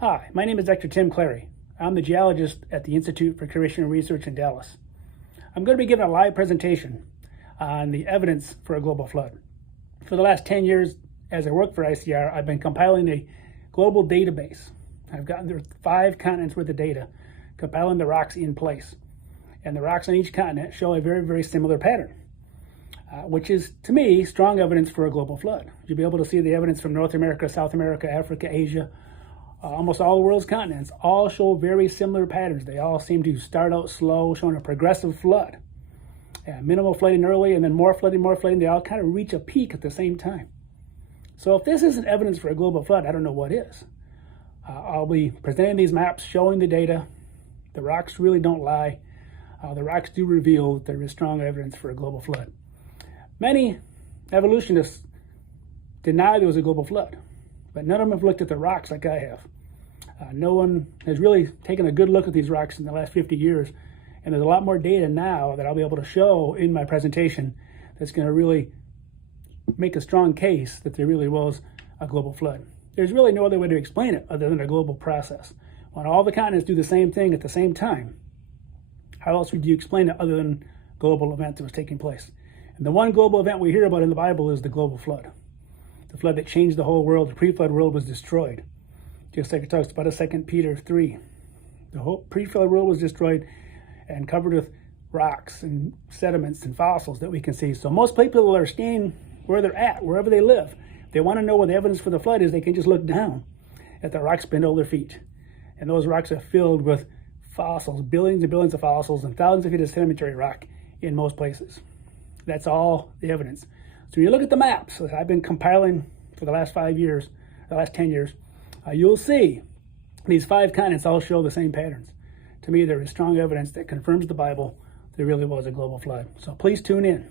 Hi, my name is Dr. Tim Clarey. I'm the geologist at the Institute for Creation Research in Dallas. I'm going to be giving a live presentation on the evidence for a global flood. For the last 10 years, as I work for ICR, I've been compiling a global database. I've gotten there 5 continents worth of data, compiling the rocks in place. And the rocks on each continent show a very, very similar pattern, which is, to me, strong evidence for a global flood. You'll be able to see the evidence from North America, South America, Africa, Asia. Almost all the world's continents all show very similar patterns. They all seem to start out slow, showing a progressive flood. Minimal flooding early and then more flooding. They all kind of reach a peak at the same time. So if this isn't evidence for a global flood, I don't know what is. I'll be presenting these maps, showing the data. The rocks really don't lie. The rocks do reveal that there is strong evidence for a global flood. Many evolutionists deny there was a global flood, but none of them have looked at the rocks like I have. No one has really taken a good look at these rocks in the last 50 years, and there's a lot more data now that I'll be able to show in my presentation that's going to really make a strong case that there really was a global flood. There's really no other way to explain it other than a global process. When all the continents do the same thing at the same time, how else would you explain it other than a global event that was taking place? And the one global event we hear about in the Bible is the global flood. The flood that changed the whole world. The pre-flood world was destroyed. Just like it talks about in 2 Peter 3. The whole pre-flood world was destroyed and covered with rocks and sediments and fossils that we can see. So most people are staying where they're at, wherever they live. If they want to know what the evidence for the flood is, they can just look down at the rocks below their feet. And those rocks are filled with fossils, billions and billions of fossils and thousands of feet of sedimentary rock in most places. That's all the evidence. So when you look at the maps that I've been compiling for the last 10 years, you'll see these 5 continents all show the same patterns. To me, there is strong evidence that confirms the Bible there really was a global flood. So please tune in.